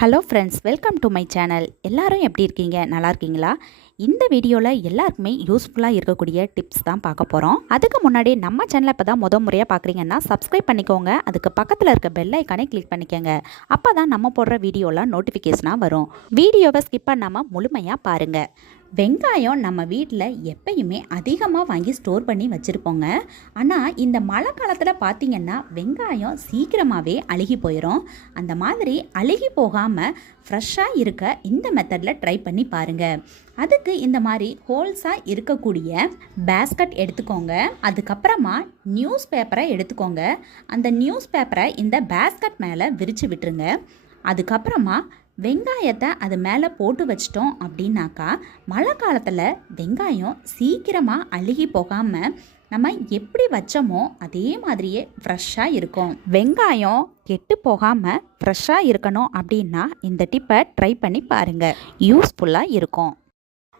Hello friends, welcome to my channel. எல்லாரும் எப்படி இருக்கீங்க? நல்லா இருக்கீங்களா? இந்த வீடியோவில் எல்லாருக்குமே யூஸ்ஃபுல்லாக இருக்கக்கூடிய டிப்ஸ் தான் பார்க்க போகிறோம். அதுக்கு முன்னாடி நம்ம சேனலை இப்போ தான் முறையாக பார்க்குறீங்கன்னா சப்ஸ்கிரைப் பண்ணிக்கோங்க. அதுக்கு பக்கத்தில் இருக்க பெல் ஐக்கானே கிளிக் பண்ணிக்கோங்க. அப்போ தான் நம்ம போடுற வீடியோலாம் நோட்டிஃபிகேஷனாக வரும். வீடியோவை ஸ்கிப் பண்ணாமல் முழுமையாக பாருங்கள். வெங்காயம் நம்ம வீட்டில் எப்பயுமே அதிகமாக வாங்கி ஸ்டோர் பண்ணி வச்சுருப்போங்க. ஆனால் இந்த மழை காலத்தில் பார்த்திங்கன்னா வெங்காயம் சீக்கிரமாகவே அழுகி போயிடும். அந்த மாதிரி அழுகி போகாமல் ஃப்ரெஷ்ஷாக இருக்க இந்த மெத்தடில் ட்ரை பண்ணி பாருங்கள். அதுக்கு இந்த மாதிரி ஹோல்ஸாக இருக்கக்கூடிய பேஸ்கட் எடுத்துக்கோங்க. அதுக்கப்புறமா நியூஸ் பேப்பரை எடுத்துக்கோங்க. அந்த நியூஸ் பேப்பரை இந்த பேஸ்கட் மேலே விரித்து விட்டுருங்க. அதுக்கப்புறமா வெங்காயத்தை அது மேலே போட்டு வச்சிட்டோம் அப்படின்னாக்கா மழை காலத்தில் வெங்காயம் சீக்கிரமாக அழுகி போகாமல் நம்ம எப்படி வச்சோமோ அதே மாதிரியே ஃப்ரெஷ்ஷாக இருக்கும். வெங்காயம் கெட்டு போகாமல் ஃப்ரெஷ்ஷாக இருக்கணும் அப்படின்னா இந்த டிப்பை ட்ரை பண்ணி பாருங்கள், யூஸ்ஃபுல்லாக இருக்கும்.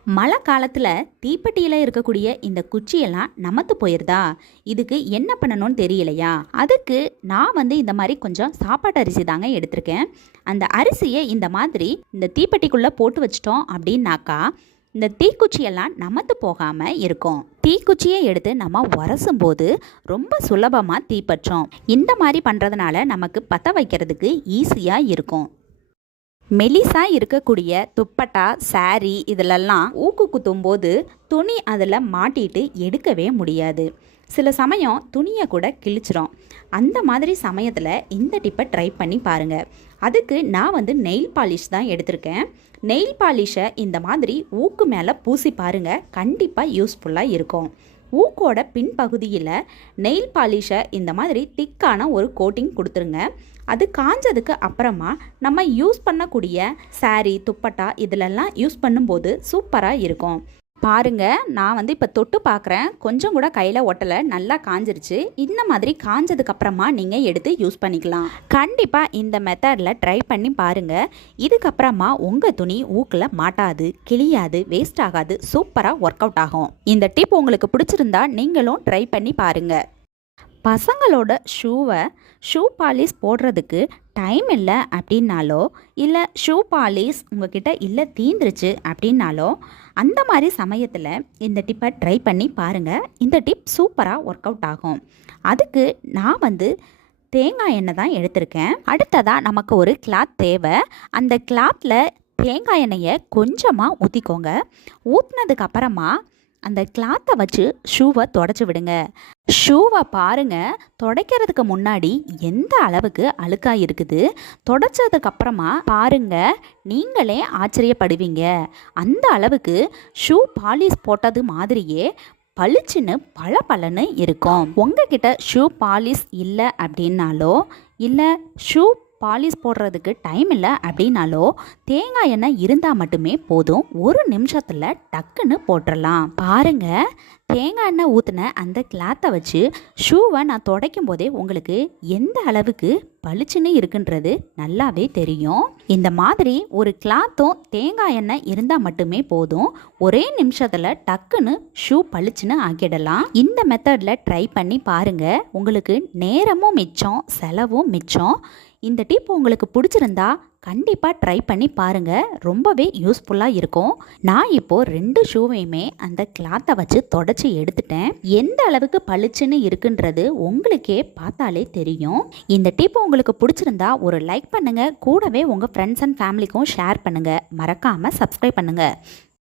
மழை காலத்தில் தீப்பெட்டியில் இருக்கக்கூடிய இந்த குச்சியெல்லாம் நமத்து போயிருதா? இதுக்கு என்ன பண்ணணும்னு தெரியலையா? அதுக்கு நான் இந்த மாதிரி கொஞ்சம் சாப்பாட்டு அரிசி தாங்க எடுத்திருக்கேன். அந்த அரிசியை இந்த மாதிரி இந்த தீப்பெட்டிக்குள்ளே போட்டு வச்சிட்டோம் அப்படின்னாக்கா இந்த தீக்குச்சியெல்லாம் நமத்து போகாமல் இருக்கும். தீக்குச்சியை எடுத்து நம்ம உரசும் போது ரொம்ப சுலபமாக தீப்பற்றும். இந்த மாதிரி பண்ணுறதுனால நமக்கு பற்ற வைக்கிறதுக்கு ஈஸியாக இருக்கும். மெலிசா இருக்கக்கூடிய துப்பட்டா, சாரி இதிலெல்லாம் ஊக்கு குத்தும் போது துணி அதில் மாட்டிட்டு எடுக்கவே முடியாது. சில சமயம் துணியை கூட கிழிச்சிரும். அந்த மாதிரி சமயத்தில் இந்த டிப்பை ட்ரை பண்ணி பாருங்கள். அதுக்கு நான் நெயில் பாலிஷ் தான் எடுத்திருக்கேன். நெயில் பாலிஷை இந்த மாதிரி ஊக்கு மேலே பூசி பாருங்கள், கண்டிப்பாக யூஸ்ஃபுல்லாக இருக்கும். ஊக்கோட பின்பகுதியில் நெயில் பாலிஷை இந்த மாதிரி திக்கான ஒரு கோட்டிங் கொடுத்துருங்க. அது காஞ்சதுக்கு அப்புறமா நம்ம யூஸ் பண்ணக்கூடிய சாரி, துப்பட்டா இதிலெல்லாம் யூஸ் பண்ணும்போது சூப்பராக இருக்கும். பாருங்கள், நான் இப்போ தொட்டு பார்க்குறேன், கொஞ்சம் கூட கையில் ஒட்டலை, நல்லா காஞ்சிருச்சு. இந்த மாதிரி காஞ்சதுக்கப்புறமா நீங்கள் எடுத்து யூஸ் பண்ணிக்கலாம். கண்டிப்பாக இந்த மெத்தடில் ட்ரை பண்ணி பாருங்கள். இதுக்கப்புறமா உங்கள் துணி ஊக்கில் மாட்டாது, கிழியாது, வேஸ்ட் ஆகாது, சூப்பராக ஒர்க் அவுட் ஆகும். இந்த டிப் உங்களுக்கு பிடிச்சிருந்தா நீங்களும் ட்ரை பண்ணி பாருங்கள். பசங்களோட ஷூ பாலிஷ் போடுறதுக்கு டைம் இல்லை அப்படின்னாலோ, இல்லை ஷூ பாலிஷ் உங்ககிட்ட இல்லை தீந்துருச்சு அப்படின்னாலோ, அந்த மாதிரி சமயத்தில் இந்த டிப்பை ட்ரை பண்ணி பாருங்கள். இந்த டிப் சூப்பராக ஒர்க் அவுட் ஆகும். அதுக்கு நான் தேங்காய் எண்ணெய் தான் எடுத்திருக்கேன். அடுத்ததாக நமக்கு ஒரு கிளாத் தேவை. அந்த கிளாத்தில் தேங்காய் எண்ணெயை கொஞ்சமாக ஊற்றிக்கோங்க. ஊற்றினதுக்கு அப்புறமா அந்த கிளாத்தை வச்சு ஷூவை தொடச்சி விடுங்க. ஷூவை பாருங்கள், துடைக்கிறதுக்கு முன்னாடி எந்த அளவுக்கு அழுக்காக இருக்குது. தொடச்சதுக்கப்புறமா பாருங்கள், நீங்களே ஆச்சரியப்படுவீங்க. அந்த அளவுக்கு ஷூ பாலிஷ் போட்டது மாதிரியே பளிச்சுன்னு பளபளன்னு இருக்கும். உங்ககிட்ட ஷூ பாலிஷ் இல்லை அப்படின்னாலோ, இல்லை ஷூ பாலிஷ் போடுறதுக்கு டைம் இல்லை அப்படின்னாலோ தேங்காய் எண்ணெய் இருந்தால் மட்டுமே போதும். ஒரு நிமிஷத்தில் டக்குன்னு போட்டுடலாம். பாருங்கள், தேங்காய் எண்ணெய் ஊற்றின அந்த கிளாத்தை வச்சு ஷூவை நான் துடைக்கும் போதே உங்களுக்கு எந்த அளவுக்கு பளிச்சுன்னு இருக்குன்றது நல்லாவே தெரியும். இந்த மாதிரி ஒரு கிளாத்தும் தேங்காய் எண்ணெய் இருந்தால் மட்டுமே போதும். ஒரே நிமிஷத்தில் டக்குன்னு ஷூ பளிச்சுன்னு ஆக்கிடலாம். இந்த மெத்தடில் ட்ரை பண்ணி பாருங்கள். உங்களுக்கு நேரமும் மிச்சம், செலவும் மிச்சம். இந்த டிப் உங்களுக்கு பிடிச்சிருந்தா கண்டிப்பாக ட்ரை பண்ணி பாருங்கள், ரொம்பவே யூஸ்ஃபுல்லாக இருக்கும். நான் இப்போது 2 ஷூவையுமே அந்த கிளாத்தை வச்சு தொடச்சி எடுத்துட்டேன். எந்த அளவுக்கு பளிச்சுன்னு இருக்குன்றது உங்களுக்கே பார்த்தாலே தெரியும். இந்த டிப் உங்களுக்கு பிடிச்சிருந்தா ஒரு லைக் பண்ணுங்கள். கூடவே உங்கள் ஃப்ரெண்ட்ஸ் அண்ட் ஃபேமிலிக்கும் ஷேர் பண்ணுங்கள். மறக்காமல் சப்ஸ்கிரைப் பண்ணுங்கள்.